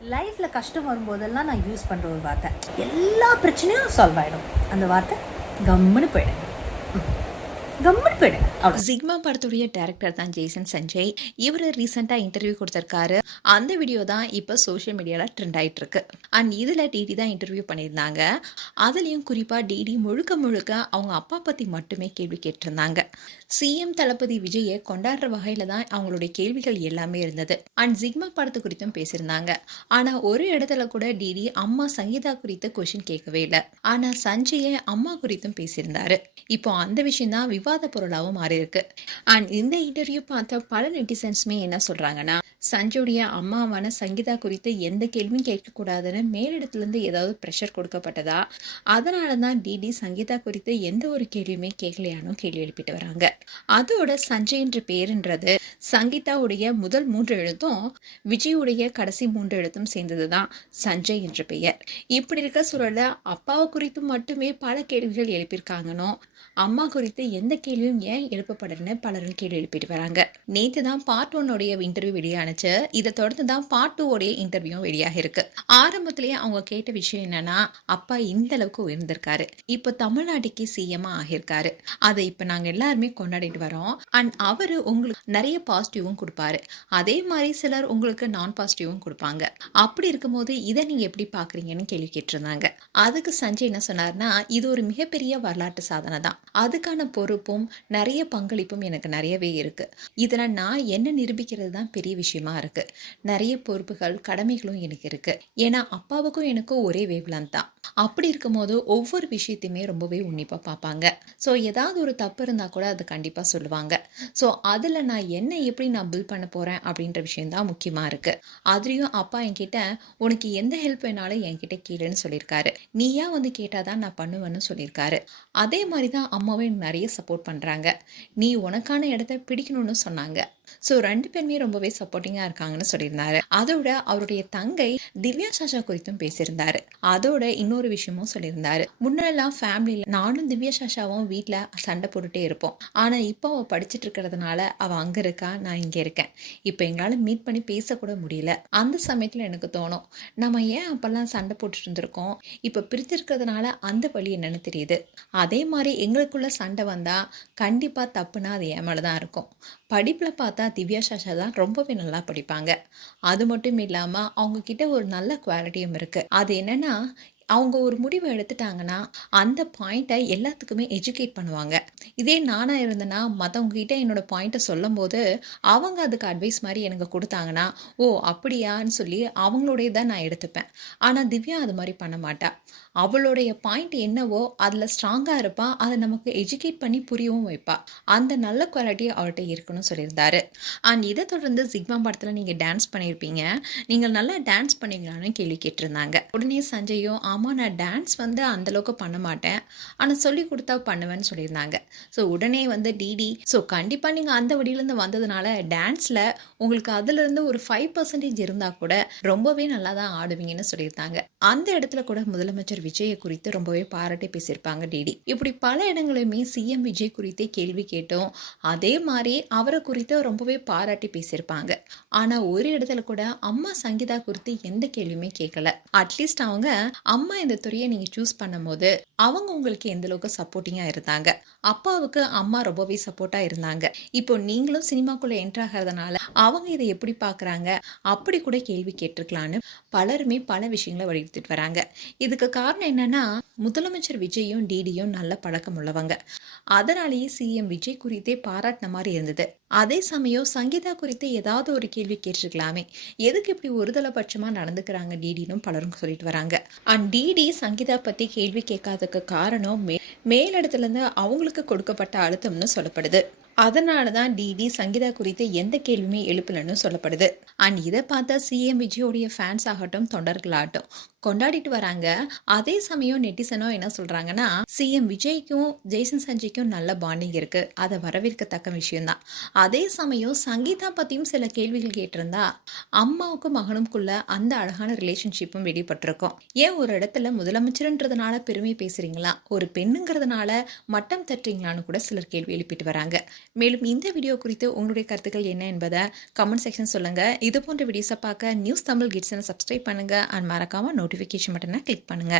லைஃப்பில் கஷ்டம் வரும்போதெல்லாம் நான் யூஸ் பண்ணுற ஒரு வார்த்தை, எல்லா பிரச்சனையும் சால்வ் ஆகிடும். அந்த வார்த்தை கம்முன்னு போயிடுங்க, கம்முன்னு போயிடுங்க. ஜிக்மா படத்துடைய டைரக்டர் தான் ஜேசன் சஞ்சய். இவர் ரீசெண்டாக இன்டர்வியூ கொடுத்துருக்காரு. அந்த வீடியோ தான் இப்போ சோஷியல் மீடியாவில் ட்ரெண்ட் ஆகிட்டு இருக்கு. அண்ட் இதில் டிடி தான் இன்டர்வியூ பண்ணியிருந்தாங்க. அதுலேயும் குறிப்பாக டிடி முழுக்க முழுக்க அவங்க அப்பா பற்றி மட்டுமே கேள்வி கேட்டிருந்தாங்க. சிஎம் தளபதி விஜயை கொண்டாடுற வகையில் தான் அவங்களுடைய கேள்விகள் எல்லாமே இருந்தது. அண்ட் ஜிக்மா படத்து குறித்தும் பேசியிருந்தாங்க. ஆனால் ஒரு இடத்துல கூட டிடி அம்மா சங்கீதா குறித்து கொஷின் கேட்கவே இல்லை. ஆனால் சஞ்சயை அம்மா குறித்தும் பேசியிருந்தாரு. இப்போ அந்த விஷயம் தான் விவாத பொருளாகவும் மாறி இருக்கு. அண்ட் இந்த இன்டர்வியூ பார்த்த பல நெட்டிசன்ஸுமே என்ன சொல்றாங்கன்னா, சஞ்சயுடைய அம்மாவான சங்கீதா குறித்து எந்த கேள்வியும் கேட்கக்கூடாதுன்னு மேலிடத்துலேருந்து ஏதாவது ப்ரெஷர் கொடுக்கப்பட்டதா, அதனால தான் டிடி சங்கீதா குறித்து எந்த ஒரு கேள்வியுமே கேட்கலையானோ கேள்வி எழுப்பிட்டு வராங்க. அதோட சஞ்சய் என்ற பேருன்றது சங்கீதாவுடைய முதல் 3 எழுத்தும் விஜயுடைய கடைசி 3 எழுத்தும் சேர்ந்தது தான் சஞ்சய் என்ற பெயர். இப்படி இருக்க சூழல அப்பாவை குறித்து மட்டுமே பல கேள்விகள் எழுப்பியிருக்காங்கன்னு, அம்மா குறித்து எந்த கேள்வியும் ஏன் எழுப்பப்படலன்னு பலரும் கேள்வி எழுப்பிட்டு வராங்க. நேற்று தான் பார்ட் 1 இன்டர்வியூ வெளியானுச்சு. இதை தொடர்ந்து தான் பார்ட் 2 இன்டர்வியூ வெளியாக இருக்கு. ஆரம்பத்திலேயே அவங்க கேட்ட விஷயம் என்னன்னா, அப்பா இந்த அளவுக்கு உயர்ந்திருக்காரு, இப்போ தமிழ்நாட்டுக்கு சிஎம்மா ஆகியிருக்காரு, அதை இப்போ நாங்கள் எல்லாருமே கொண்டாடிட்டு வரோம். அண்ட் அவரு உங்களுக்கு நிறைய பாசிட்டிவும் கொடுப்பாரு, அதே மாதிரி சிலர் உங்களுக்கு நான் பாசிட்டிவும் கொடுப்பாங்க. அப்படி இருக்கும்போது இதை நீங்க எப்படி பாக்குறீங்கன்னு கேள்வி கேட்டிருந்தாங்க. அதுக்கு சஞ்சய் என்ன சொன்னார்னா, இது ஒரு மிகப்பெரிய வரலாற்று சாதனை தான், அதுக்கான பொறுப்பும் நிறைய பங்களிப்பும் எனக்கு நிறையவே இருக்கு. இதுல நான் என்ன நிரூபிக்கிறது தான் பெரிய விஷயமா இருக்கு. நிறைய பொறுப்புகள் கடமைகளும் எனக்கு இருக்கு. ஏன்னா அப்பாவுக்கும் எனக்கும் ஒரே வேவ்லென்த் தான். அப்படி இருக்கும்போது ஒவ்வொரு விஷயத்தையுமே ரொம்பவே உன்னிப்பா பார்ப்பாங்க. ஸோ ஏதாவது ஒரு தப்பு இருந்தா கூட அது கண்டிப்பா சொல்லுவாங்க. ஸோ அதுல நான் என்ன எப்படி நான் பில்ட் பண்ண போறேன் அப்படின்ற விஷயம் தான் முக்கியமா இருக்கு. அதுலயும் அப்பா என்கிட்ட உனக்கு எந்த ஹெல்ப் வேணாலும் என்கிட்ட கேளுன்னு சொல்லியிருக்காரு. நீயா வந்து கேட்டாதான் நான் பண்ணுவேன்னு சொல்லியிருக்காரு. அதே மாதிரி தான் அம்மாவும் நிறைய சப்போர்ட் பண்றாங்க. நீ உனக்கான இடத்த பிடிக்கணும்னு சொன்னாங்க. ஸோ 2 பேருமே ரொம்பவே சப்போர்ட்டிங்கா இருக்காங்கன்னு சொல்லியிருந்தாரு. அதோட அவருடைய தங்கை திவ்யா சாஷா குறித்தும் பேசியிருந்தாரு. அதோட இன்னொரு விஷயமும் சொல்லியிருந்தாரு. முன்னெல்லாம் ஃபேமிலியில நானும் திவ்யா சாஷாவும் வீட்டில் சண்டை போட்டுட்டே இருப்போம். ஆனா இப்போ அவ படிச்சுட்டு இருக்கிறதுனால அவ அங்க இருக்கா, நான் இங்க இருக்கேன். இப்போ எங்களால மீட் பண்ணி பேசக்கூட முடியல. அந்த சமயத்துல எனக்கு தோணும், நம்ம ஏன் அப்பெல்லாம் சண்டை போட்டுட்டு இருந்திருக்கோம், இப்போ பிரித்திருக்கிறதுனால அந்த வழி என்னன்னு தெரியுது. அதே மாதிரி எங்களுக்குள்ள சண்டை வந்தா கண்டிப்பா தப்புனா அது என் மேலதான் இருக்கும். படிப்புல பார்த்தா திவ்யா சாஷா தான் ரொம்பவே நல்லா படிப்பாங்க. அது மட்டும் இல்லாம அவங்க கிட்ட ஒரு நல்ல குவாலிட்டியும் இருக்கு. அது என்னன்னா, அவங்க ஒரு முடிவை எடுத்துட்டாங்கன்னா அந்த பாயிண்ட்டை எல்லாத்துக்குமே எஜுகேட் பண்ணுவாங்க. இதே நானா இருந்தேன்னா மற்றவங்க கிட்ட என்னோட பாயிண்ட்டை சொல்லும் போது அவங்க அதுக்கு அட்வைஸ் மாதிரி எனக்கு கொடுத்தாங்கன்னா, ஓ அப்படியான்னு சொல்லி அவங்களோடைய தான் நான் எடுத்துப்பேன். ஆனால் திவ்யா அது மாதிரி பண்ண மாட்டா. அவளுடைய பாயிண்ட் என்னவோ அதில் ஸ்ட்ராங்காக இருப்பா, அதை நமக்கு எஜுகேட் பண்ணி புரியவும் வைப்பா. அந்த நல்ல குவாலிட்டி அவள்கிட்ட இருக்குன்னு சொல்லியிருந்தாரு. அண்ட் இதை தொடர்ந்து ஜிக்மா படத்தில் நீங்கள் டான்ஸ் பண்ணியிருப்பீங்க, நீங்கள் நல்லா டான்ஸ் பண்ணுவீங்களான்னு கேள்வி கேட்டிருந்தாங்க. உடனே சஞ்சயும், ஆமாம் நான் டான்ஸ் வந்து அந்தளவுக்கு பண்ண மாட்டேன், ஆனால் சொல்லி கொடுத்தா பண்ணுவேன்னு சொல்லியிருந்தாங்க. ஸோ உடனே வந்து டிடி, ஸோ கண்டிப்பாக நீங்கள் அந்த வழியிலேருந்து வந்ததுனால டான்ஸில் உங்களுக்கு அதுலேருந்து ஒரு 5% இருந்தால் கூட ரொம்பவே நல்லா தான் ஆடுவீங்கன்னு சொல்லியிருந்தாங்க. அந்த இடத்துல கூட முதலமைச்சர் விஜயை குறித்து ரொம்பவே பாராட்டி பேசியிருப்பாங்க டிடி. இப்படி பல இடங்களுமே சிஎம் விஜய் குறித்தே கேள்வி கேட்டோம். அதே மாதிரி அவரை குறித்து ரொம்பவே பாராட்டி பேசியிருப்பாங்க. ஆனால் ஒரு இடத்துல கூட அம்மா சங்கீதா குறித்து எந்த கேள்வியுமே கேட்கல. அட்லீஸ்ட் அவங்க அம்மா இந்த துறையை நீங்கள் சூஸ் பண்ணும் போது அவங்க உங்களுக்கு எந்த அளவுக்கு சப்போர்ட்டிங்காக இருந்தாங்க, அப்பாவுக்கு அம்மா ரொம்பவே சப்போர்ட்டாக இருந்தாங்க. இப்போ நீங்களும் சினிமாக்குள்ளே என்ட்ரு ஆகிறதுனால அவங்க இதை எப்படி பார்க்குறாங்க அப்படி கூட கேள்வி கேட்டிருக்கலான்னு பலருமே பல விஷயங்களை வலியுறுத்திட்டு வராங்க. இதுக்கு காரணம் என்னன்னா, முதலமைச்சர் விஜயும் டிடியும் நல்ல பழக்கம் உள்ளவங்க. அதனாலேயே சிஎம் விஜய் குறித்தே பாராட்டின மாதிரி இருந்தது. அதே சமயம் சங்கீதா குறித்து ஏதாவது ஒரு கேள்வி கேட்டிருக்கலாமே, எதுக்கு இப்படி ஒருதலைபட்சமாக நடந்துக்கிறாங்க டிடின்னு பலரும் சொல்லிட்டு வராங்க. அண்ட் டிடி சங்கீதா பற்றி கேள்வி கேட்காததுக்கு காரணம் மேலிடத்துலேருந்து அவங்களுக்கு கொடுக்கப்பட்ட அழுத்தம்னு சொல்லப்படுது. அதனால தான் டிடி சங்கீதா குறித்து எந்த கேள்வியுமே எழுப்பலன்னு சொல்லப்படுது. அண்ட் இதை பார்த்தா சிஎம் விஜயோடைய ஃபேன்ஸ் ஆகட்டும் தொண்டர்களாகட்டும் கொண்டாடிட்டு வராங்க. அதே சமயம் நெட்டிசனோ என்ன சொல்றாங்கன்னா, சிஎம் விஜய்க்கும் ஜெய்சன் சஞ்சய்க்கும் நல்ல பாண்டிங் இருக்கு. அத வரவேற்கத்தக்க விஷயம் தான். அதே சமயம் சங்கீதா பத்தியும் சில கேள்விகள் கேட்டிருந்தா, அம்மாவுக்கும் மகனுக்குள்ள அந்த அழகான ரிலேஷன்ஷிப்பும் வெளிப்பட்டிருக்கும். ஏன் ஒரு இடத்துல முதலமைச்சர்ன்றதுனால பெருமை பேசுறீங்களா? ஒரு பெண்ணுங்கிறதுனால மட்டம் தட்டுறீங்களான்னு கூட சிலர் கேள்வி எழுப்பிட்டு வராங்க. மேலும் இந்த வீடியோ குறித்து உங்களுடைய கருத்துக்கள் என்ன என்பதை கமெண்ட் செக்ஷன் சொல்லுங்க. இது போன்ற வீடியோஸை பார்க்க நியூஸ் தமிழ் கிட்ஸை சப்ஸ்கிரைப் பண்ணுங்க அண்ட் மறக்காம நோட்டிஃபிகேஷன் பட்டனை கிளிக் பண்ணுங்க.